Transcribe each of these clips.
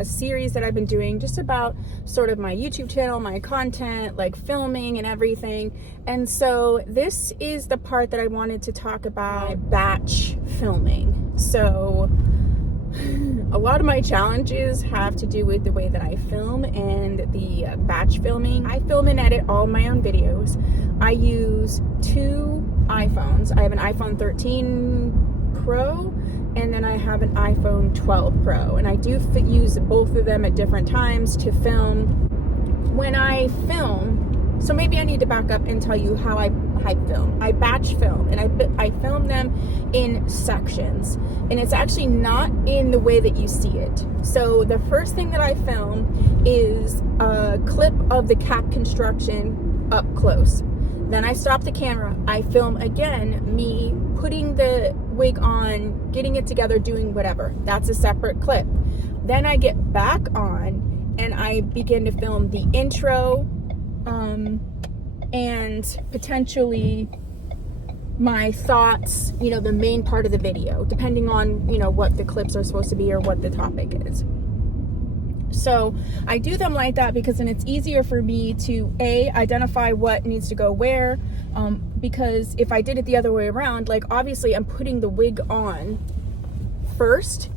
a series that I've been doing just about sort of my YouTube channel, my content, like filming and everything. And so this is the part that I wanted to talk about, batch filming. So a lot of my challenges have to do with the way that I film and the batch filming. I film and edit all my own videos. I use 2 iPhones. I have an iPhone 13 Pro and then I have an iPhone 12 Pro, and I do use both of them at different times to film. When I film, so maybe I need to back up and tell you how I film. I batch film, and I film them in sections, and it's actually not in the way that you see it. So the first thing that I film is a clip of the cap construction up close. Then I stop the camera. I film again me putting the wig on, getting it together, doing whatever. That's a separate clip. Then I get back on and I begin to film the intro and potentially my thoughts, you know, the main part of the video, depending on, you know, what the clips are supposed to be or what the topic is. So I do them like that because then it's easier for me to identify what needs to go where, because if I did it the other way around, like obviously I'm putting the wig on first,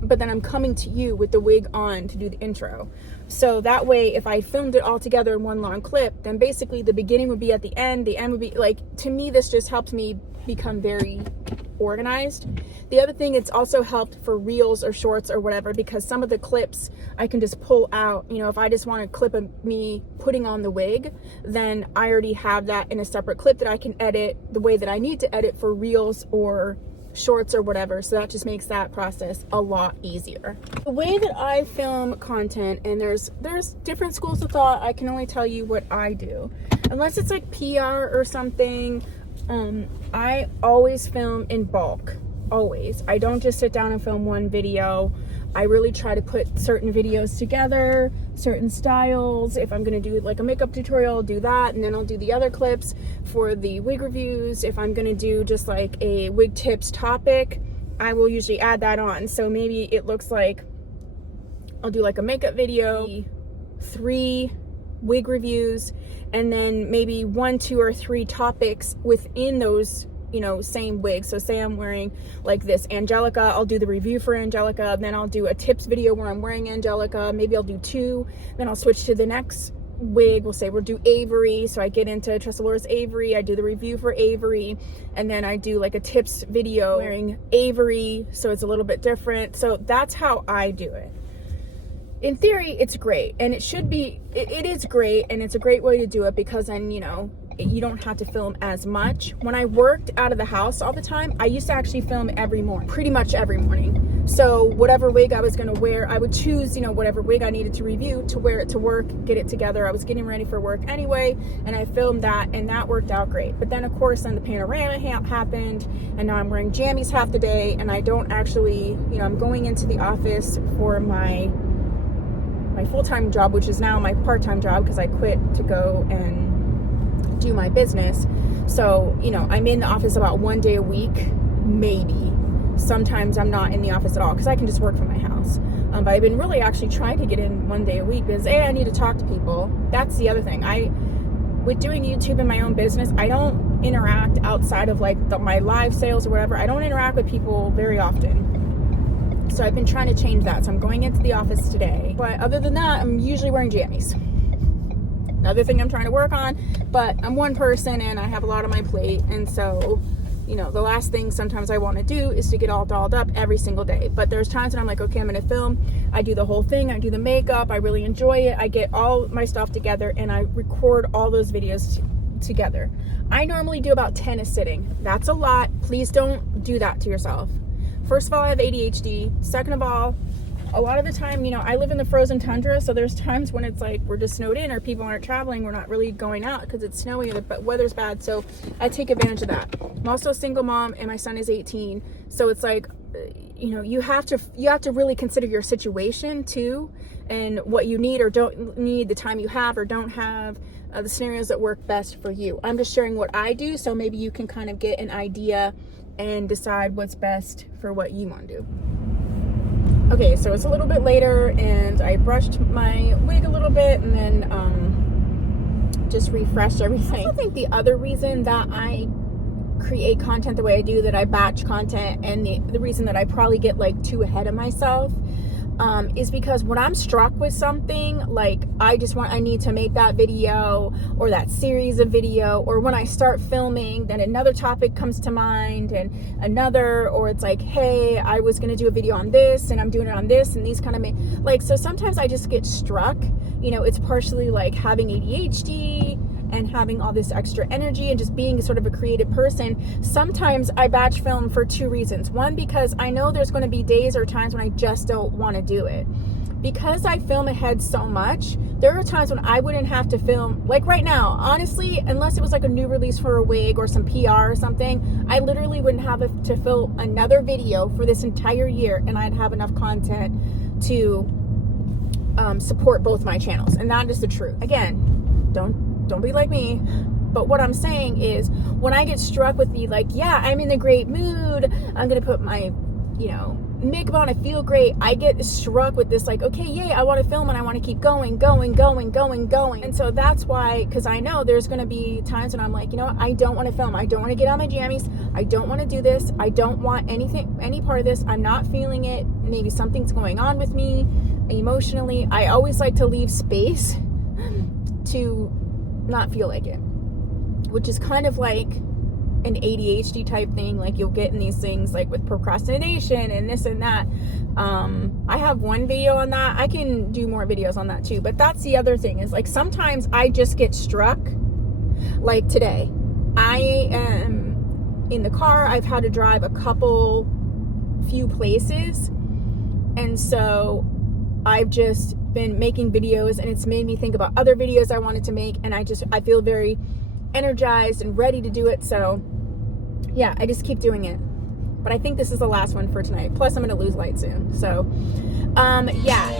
but then I'm coming to you with the wig on to do the intro. So that way, if I filmed it all together in one long clip, then basically the beginning would be at the end would be like, to me, this just helps me become very organized. The other thing, it's also helped for reels or shorts or whatever, because some of the clips I can just pull out. You know, if I just want a clip of me putting on the wig, then I already have that in a separate clip that I can edit the way that I need to edit for reels or shorts or whatever. So that just makes that process a lot easier. The way that I film content, and there's different schools of thought, I can only tell you what I do. Unless it's like PR or something, I always film in bulk. Always. I don't just sit down and film one video. I really try to put certain videos together, certain styles. If I'm going to do like a makeup tutorial, I'll do that, and then I'll do the other clips for the wig reviews. If I'm going to do just like a wig tips topic, I will usually add that on. So maybe it looks like I'll do like a makeup video, 3 wig reviews, and then maybe 1, 2, or 3 topics within those, you know, same wig. So say I'm wearing like this Angelica, I'll do the review for Angelica, then I'll do a tips video where I'm wearing Angelica, maybe I'll do 2, then I'll switch to the next wig. We'll say we'll do Avery, so I get into Tressalura's Avery, I do the review for Avery, and then I do like a tips video wearing Avery, so it's a little bit different. So that's how I do it. In theory, it's great, and it should be, it is great, and it's a great way to do it because then, you know, you don't have to film as much. When I worked out of the house all the time, I used to actually film every morning, pretty much every morning. So whatever wig I was gonna wear, I would choose, you know, whatever wig I needed to review to wear it to work, get it together. I was getting ready for work anyway, and I filmed that, and that worked out great. But then of course, then the panorama happened, and now I'm wearing jammies half the day, and I don't actually, you know, I'm going into the office for my full-time job, which is now my part-time job because I quit to go and do my business. So, you know, I'm in the office about 1 day a week, maybe. Sometimes I'm not in the office at all because I can just work from my house. But I've been really actually trying to get in 1 day a week because I need to talk to people. That's the other thing. With doing YouTube and my own business, I don't interact outside of like my live sales or whatever. I don't interact with people very often. So I've been trying to change that. So I'm going into the office today. But other than that, I'm usually wearing jammies. Another thing I'm trying to work on, but I'm one person and I have a lot on my plate. And so, you know, the last thing sometimes I want to do is to get all dolled up every single day. But there's times when I'm like, okay, I'm going to film. I do the whole thing. I do the makeup. I really enjoy it. I get all my stuff together and I record all those videos together. I normally do about 10 a sitting. That's a lot. Please don't do that to yourself. First of all, I have ADHD. Second of all, a lot of the time, you know, I live in the frozen tundra, so there's times when it's like we're just snowed in or people aren't traveling, we're not really going out because it's snowy or the weather's bad, so I take advantage of that. I'm also a single mom and my son is 18, so it's like, you know, you have to really consider your situation too, and what you need or don't need, the time you have or don't have, the scenarios that work best for you. I'm just sharing what I do, so maybe you can kind of get an idea and decide what's best for what you want to do. Okay, so it's a little bit later and I brushed my wig a little bit and then just refreshed everything. I also think the other reason that I create content the way I do, that I batch content, and the reason that I probably get like too ahead of myself is because when I'm struck with something, like I need to make that video or that series of video, or when I start filming, then another topic comes to mind and another, or it's like, hey, I was gonna do a video on this and I'm doing it on this, and these kind of like, so sometimes I just get struck. You know, it's partially like having ADHD and having all this extra energy and just being sort of a creative person. Sometimes I batch film for two reasons. One, because I know there's going to be days or times when I just don't want to do it. Because I film ahead so much, there are times when I wouldn't have to film, like right now, honestly, unless it was like a new release for a wig or some PR or something, I literally wouldn't have to film another video for this entire year, and I'd have enough content to support both my channels. And that is the truth. Again, don't be like me, but what I'm saying is, when I get struck with the like, yeah, I'm in a great mood, I'm gonna put my, you know, makeup on, I feel great, I get struck with this like, okay, yay, I want to film and I want to keep going. And so that's why, because I know there's gonna be times when I'm like, you know what, I don't want to film, I don't want to get on my jammies, I don't want to do this, I don't want any part of this, I'm not feeling it, maybe something's going on with me emotionally. I always like to leave space to not feel like it, which is kind of like an ADHD type thing. Like, you'll get in these things like with procrastination and this and that. I have one video on that. I can do more videos on that too, but that's the other thing, is like sometimes I just get struck. Like today, I am in the car, I've had to drive a few places, and so I've just been making videos, and it's made me think about other videos I wanted to make, and I feel very energized and ready to do it. So yeah, I just keep doing it. But I think this is the last one for tonight. Plus I'm gonna lose light soon. So yeah.